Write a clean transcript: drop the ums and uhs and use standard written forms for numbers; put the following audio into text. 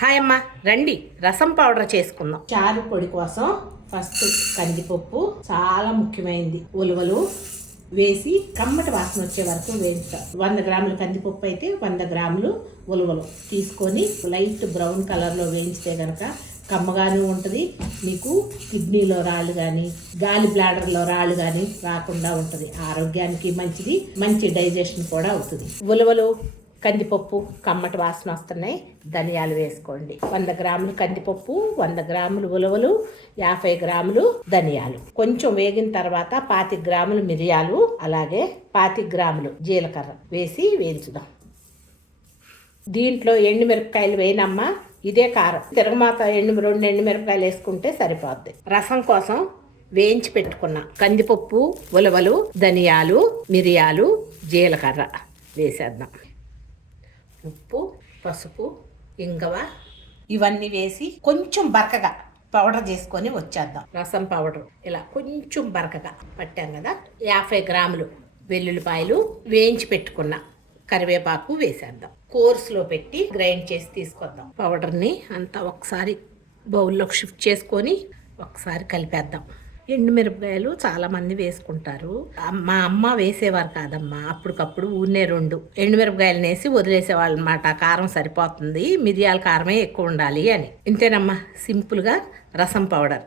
Hi అమ్మ, రండి రసం పౌడర్ చేసుకుందాం. చారు పొడి కోసం ఫస్ట్ కందిపప్పు చాలా ముఖ్యమైనది. ఉలవలు వేసి కమ్మటి వాసన వచ్చే వరకు వేయించుతాం. 100 గ్రాముల కందిపప్పు అయితే 100 గ్రాములు ఉలవలు తీసుకొని లైట్ బ్రౌన్ కలర్లో వేయించితే కనుక కమ్మగానే ఉంటుంది. మీకు కిడ్నీలో రాళ్ళు కానీ గాలి బ్లాడర్లో రాళ్ళు కానీ రాకుండా ఉంటుంది. ఆరోగ్యానికి మంచిది, మంచి డైజెషన్ కూడా అవుతుంది. ఉలవలు కందిపప్పు కమ్మటి వాసన వస్తున్నాయి. ధనియాలు వేసుకోండి. 100 గ్రాములు కందిపప్పు, 100 గ్రాములు ఉలవలు, 50 గ్రాములు ధనియాలు. కొంచెం వేగిన తర్వాత 25 గ్రాములు మిరియాలు, అలాగే 25 గ్రాములు జీలకర్ర వేసి వేయించుదాం. దీంట్లో ఎండుమిరపకాయలు వేయనమ్మా, ఇదే కారం. తిరగమాత 2 ఎండుమిరపకాయలు వేసుకుంటే సరిపోద్ది. రసం కోసం వేయించి పెట్టుకున్న కందిపప్పు, ఉలవలు, ధనియాలు, మిరియాలు, జీలకర్ర వేసేద్దాం. ఉప్పు, పసుపు, ఇంగవ ఇవన్నీ వేసి కొంచెం బరకగా పౌడర్ చేసుకొని వచ్చేద్దాం. రసం పౌడర్ ఇలా కొంచెం బరకగా పట్టాం కదా. 50 గ్రాములు వెల్లుల్లిపాయలు, వేయించి పెట్టుకున్న కరివేపాకు వేసేద్దాం. కోర్సులో పెట్టి గ్రైండ్ చేసి తీసుకొద్దాం. పౌడర్ని అంతా ఒకసారి బౌల్లోకి షిఫ్ట్ చేసుకొని ఒకసారి కలిపేద్దాం. ఎండుమిరపకాయలు చాలామంది వేసుకుంటారు. మా అమ్మ వేసేవారు కాదమ్మా. అప్పటికప్పుడు ఊరినే 2 ఎండుమిరపకాయలు వేసి వదిలేసేవాళ్ళు అన్నమాట. కారం సరిపోతుంది, మిరియాల కారమే ఎక్కువ ఉండాలి అని. ఇంతేనమ్మా, సింపుల్గా రసం పౌడర్